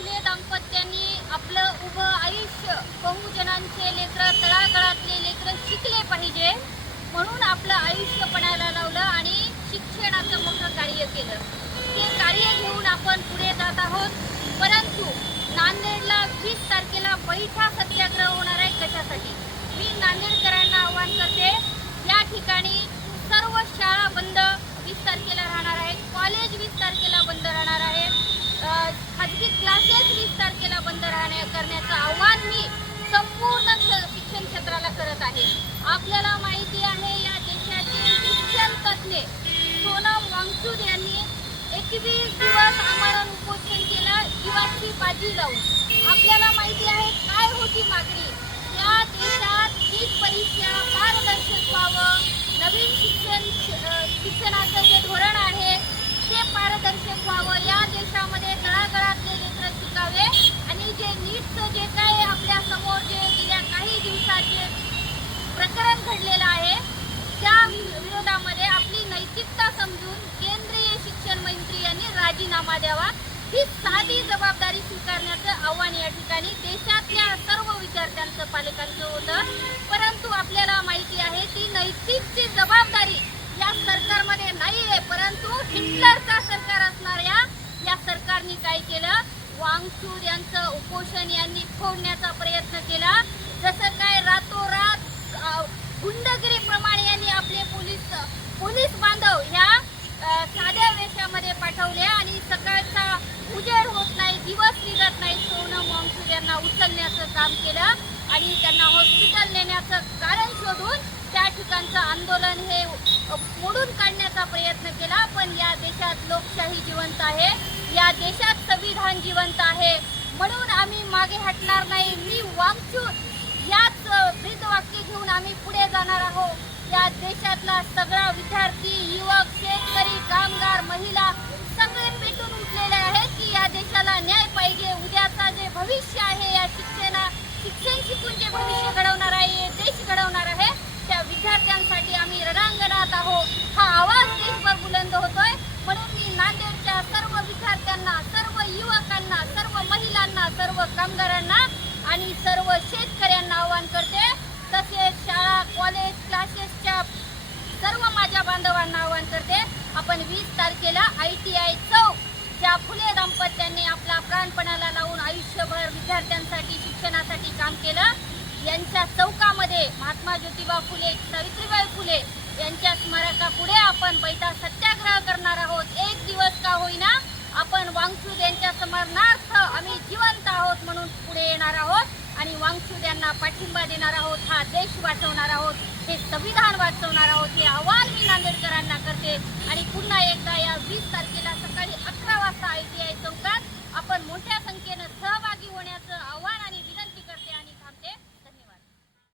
फुले दाम्पत्यांनी आपलं उभं आयुष्य बहुजनांचे लेकरं तळागाळातले लेकरं शिकले पाहिजे म्हणून आपलं आयुष्य पणाला लावलं आणि शिक्षणाचं मोठं कार्य केलं। ते कार्य घेऊन आपण पुढे जात आहोत। परंतु नांदेडला 20 तारखेला बैठा सत्याग्रह होणार आहे कशासाठी? मी नांदेडकरांना आवाहन करते, या ठिकाणी सर्व शाळा बंद 20 तारखेला राहणार आहेत, कॉलेज 20 तारखेला बंद राहणार आहेत, खाजगी क्लासेस 20 तारखेला बंद करण्याचं आव्हान मी संपूर्ण शिक्षण क्षेत्राला करत आहे। आपल्याला माहिती आहे या देशाचे शिक्षण तज्ञ सोनम वांगचूक यांनी 21 दिवस आमरण उपोषण केलं जीवाची बाजी लावून। आपल्याला माहिती आहे काय होती मागणी, या देशात नीट परीक्षा पारदर्शक व्हावं, नवीन शिक्षणाचं जे धोरण आहे ते पारदर्शक व्हावं, या देशामध्ये तळागाळातले लेकरं शिकावे आणि जे नीटचं जे काय आपल्या समोर जे गेल्या काही दिवसाचे प्रकरण घडलेलं आहे त्या विरोधामध्ये आपली नैतिकता समजून केंद्रीय शिक्षण मंत्री यांनी राजीनामा द्यावा। ही साधी जबाबदारी स्वीकारण्याचं आव्हान या ठिकाणी देशातल्या सर्व विद्यार्थ्यांचं पालकांचं होतं। परंतु आपल्याला माहिती आहे ती नैतिकची जबाबदारी या सरकारमध्ये नाही आहे, परंतु हिटलरचा सरकार असणाऱ्या या सरकारने काय केलं, वांगचूक यांचं उपोषण यांनी फोडण्याचा प्रयत्न केला। जसं काय रातोरात गुंडगिरीप्रमाणे यांनी आपले पोलीस बांधव ह्या साध्या वेशामध्ये पाठवले आणि सकाळचा उजेड होत नाही, दिवस निघत नाही, सोनम वांगचूक यांना उचलण्याचं काम केलं आणि त्यांना हॉस्पिटल नेण्याचं कारण शोधून त्या ठिकाणचं आंदोलन हे मोडून काढण्याचा प्रयत्न केला। पण या देशात लोकशाही जिवंत आहे, या देशात संविधान जिवंत आहे, म्हणून आम्ही मागे हटणार नाही। मी वांगचूक याच ब्रीदवाक्य घेऊन आम्ही पुढे जाणार आहोत। या देशातला सगळा विद्यार्थी, युवक, शेतकरी, कामगार, महिला सगळे पेटून उठलेले आहेत की या देशाला न्याय पाहिजे। उद्याचा जे भविष्य आहे या शिक्षण शिकून जे भविष्य घडवणार आहे, देश घडवणार आहे, त्या विद्यार्थ्यांसाठी आम्ही रणांगणात आहोत। हा आवाज देशभर बुलंद होतोय, म्हणून मी नांदेडच्या सर्व विद्यार्थ्यांना, सर्व युवकांना, सर्व महिलांना, सर्व कामगारांना आणि सर्व शेतकऱ्यांना आवाहन करते। तसेच शाळा, कॉलेज, क्लासेसच्या सर्व माझ्या बांधवांना आवाहन करते, आपण 20 तारखेला ITI चौक ज्या फुले दाम्पत्यांनी आपला प्राणपणाला लावून आयुष्यभर विद्यार्थ्यांसाठी शिक्षणासाठी काम केलं, यांच्या चौकामध्ये महात्मा ज्योतिबा फुले, सावित्रीबाई फुले यांच्या स्मारकापुढे आपण बैठा सत्याग्रह करणार आहोत। एक दिवस का होईना आपण वांगचूक यांच्या स्मरणार्थ आम्ही जिवंत आहोत म्हणून पुढे येणार आहोत आणि वांगचूक यांना पाठिंबा देणार आहोत, हा देश वाचवणार आहोत, हे संविधान वाचवणार आहोत, हे आवाहन मी नांदेडकरांना करते। आणि पुन्हा एकदा या 20 तारखेला सकाळी 11